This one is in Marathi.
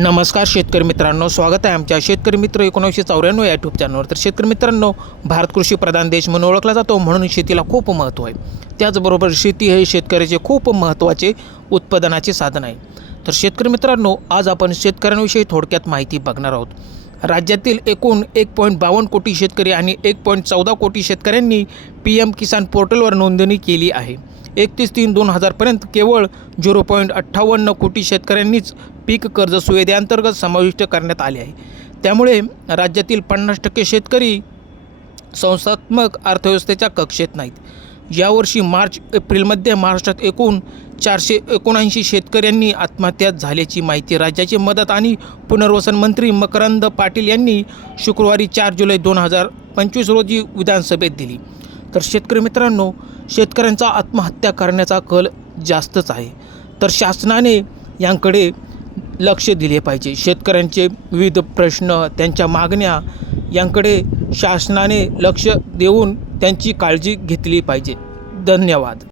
नमस्कार शेतकरी मित्रांनो, स्वागत आहे आमच्या शेतकरी मित्र 1994 या यूट्यूब चॅनलवर। तर शेतकरी मित्रांनो, भारत कृषी प्रधान देश म्हणून ओळखला जातो, म्हणून शेतीला खूप महत्त्व आहे। त्याचबरोबर शेती हे शेतकऱ्याचे खूप महत्त्वाचे उत्पादनाचे साधन आहे। तर शेतकरी मित्रांनो, आज आपण शेतकऱ्यांविषयी थोडक्यात माहिती बघणार आहोत। राज्यातील एकूण 1.52 कोटी शेतकरी आणि 1.14 कोटी शेतकऱ्यांनी PM किसान पोर्टलवर नोंदणी केली आहे। 31/3/2000 पर्यंत केवळ 0.58 कोटी शेतकऱ्यांनीच पीक कर्ज सुविधेअंतर्गत समाविष्ट करण्यात आले आहे। त्यामुळे राज्यातील 50% शेतकरी संस्थात्मक अर्थव्यवस्थेच्या कक्षेत नाहीत। यावर्षी मार्च-एप्रिलमध्ये महाराष्ट्रात एकूण 479 शेतकऱ्यांनी आत्महत्या झाल्याची माहिती राज्याचे मदत आणि पुनर्वसन मंत्री मकरंद पाटील यांनी शुक्रवारी 4 जुलै 2025 रोजी विधानसभेत दिली। तर शेतकरी मित्रांनो, शेतकऱ्यांचा आत्महत्या करण्याचा कल जास्तच आहे। तर शासनाने यांकडे लक्ष दिले पाहिजे। शेतकऱ्यांचे विविध प्रश्न, त्यांच्या मागण्या यांकडे शासनाने लक्ष देऊन त्यांची काळजी घेतली पाहिजे। धन्यवाद।